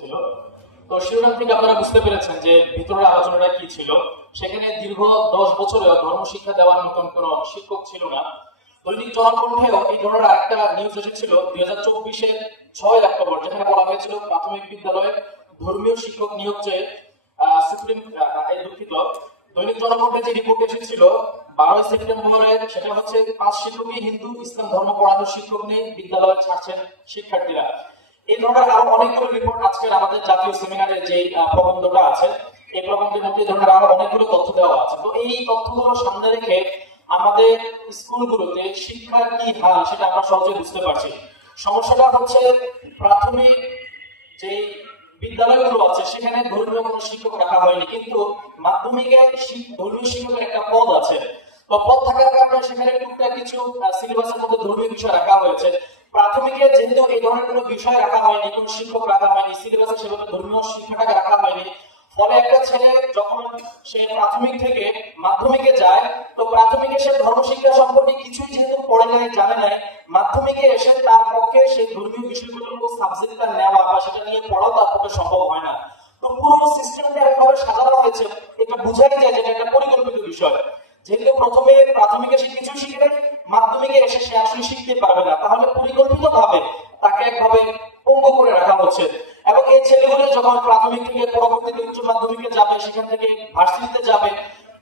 হয়েছিল। তো শিরোনাম থেকে আপনারা বুঝতে পেরেছেন যে ভিতরের আলোচনাটা কি ছিল। সেখানে দীর্ঘ 10 বছরেও ধর্ম শিক্ষা দেওয়ার মতন কোন শিক্ষক ছিল না। দৈনিক জনকণ্ঠেও এই ধরনের আরেকটা নিউজ এসেছিল 2024-এর 6 অক্টোবর, যেখানে বলা হয়েছিল প্রাথমিক বিদ্যালয়ে ধর্মীয় শিক্ষক নিয়োগ চেয়ে সুপ্রিম দুঃখিত, দৈনিক জনকণ্ঠে যে রিপোর্ট এসেছিল 12 সেপ্টেম্বরের, সেটা হচ্ছে 5 শিক্ষকই হিন্দু, ইসলাম ধর্ম পড়ানোর শিক্ষক নেই, বিদ্যালয়ে ছাড়ছেন শিক্ষার্থীরা। এই ধরনের আরো অনেকগুলো রিপোর্ট আজকের আমাদের জাতীয় সেমিনারে যে প্রবন্ধটা আছে, এই প্রবন্ধের মধ্যে ধরনের আরো অনেকগুলো তথ্য দেওয়া আছে। তো এই তথ্যগুলো সামনে রেখে আমাদের স্কুলগুলোতে শিক্ষার কি হাল সেটা আমরা সহজে বুঝতে পারছি। সমস্যাটা হচ্ছে প্রাথমিক যে বিদ্যালয়গুলো আছে সেখানে ধর্মীয় কোনো শিক্ষক রাখা হয়নি, কিন্তু মাধ্যমিকে ধর্মীয় শিক্ষকের একটা পদ আছে। তো পদ থাকার কারণে সেখানে টুকটাক কিছু সিলেবাসের মধ্যে ধর্মীয় বিষয় রাখা হয়েছে। প্রাথমিকে যেহেতু এই ধরনের কোনো বিষয় রাখা হয়নি, কোনো শিক্ষক রাখা হয়নি, সিলেবাসে সেভাবে ধর্মীয় শিক্ষাটাকে রাখা হয়নি, ফলে একটা ছেলে যখন সে প্রাথমিক থেকে মাধ্যমিকে যায়, তো প্রাথমিকে সে ধর্মশিক্ষা সম্পর্কে কিছুই যেহেতু পড়ে নাই, জানে নাই, মাধ্যমিকে এসে তার পক্ষে সেই ধর্মীয় বিষয়গুলো সাবজেক্টটা নেওয়া বা সেটা নিয়ে পড়াও তার পক্ষে সম্ভব হয় না। তো পুরো সিস্টেমটা একভাবে সাজানো হয়েছে, এটা বোঝাই যায় যে এটা একটা পরিকল্পিত বিষয়। যেহেতু প্রথমে প্রাথমিকে সে কিছু শিখে মাধ্যমিকে এসে সে আসলে শিখতে পারবে না, তাহলে পরিকল্পিত ভাবে তাকে একভাবে পঙ্গু করে রাখা হচ্ছে। এবং এই ছেলেগুলো যখন প্রাথমিক থেকে পরবর্তীতে উচ্চ মাধ্যমিকে যাবে, সেখান থেকে ভার্সিটিতে যাবে,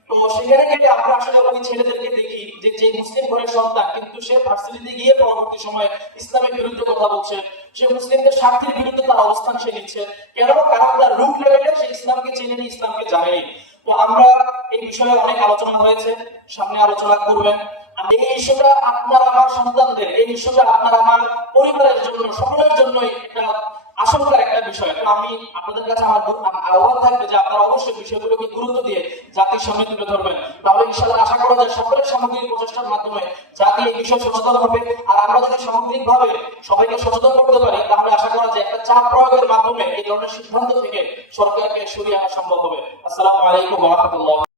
তো সেখানে গেলে আমরা আসলে ওই ছেলেদেরকে দেখি যে যে মুসলিম ঘরের সন্তান, কিন্তু সে ভার্সিটিতে গিয়ে পরবর্তী সময়ে ইসলামের বিরুদ্ধে কথা বলছে, সে মুসলিমদের স্বার্থের বিরুদ্ধে তার অবস্থান সে নিচ্ছে। কেন? কারণ তার রুট লেভেলে সে ইসলামকে চেনেনি, ইসলামকে জানেনি। তো আমরা এই বিষয়ে অনেক আলোচনা হয়েছে, সামনে আলোচনা করবেন। এই ইস্যুটা আপনার আমার সন্তানদের, এই ইস্যুটা আপনার আমার পরিবারের জন্য, সকলের জন্যই একটা আশঙ্কার একটা বিষয়। তো আমি আপনাদের কাছে আমার আহ্বান থাকবে যে আপনারা অবশ্যই বিষয়গুলোকে গুরুত্ব দিয়ে জাতির সামনে তুলে ধরবেন। তাহলে ইনশাআল্লাহ আশা করা যায় সকলের সামগ্রিক প্রচেষ্টার মাধ্যমে জাতি এই বিষয়ে সচেতন হবে। আর আমরা যদি সামগ্রিক ভাবে সবাইকে সচেতন করতে পারি, তাহলে আশা করা যায় একটা চাপ প্রয়োগের মাধ্যমে এই ধরনের সিদ্ধান্ত থেকে সরকারকে সরিয়ে আনা সম্ভব হবে। আসসালামু আলাইকুম ওয়া রাহমাতুল্লাহ।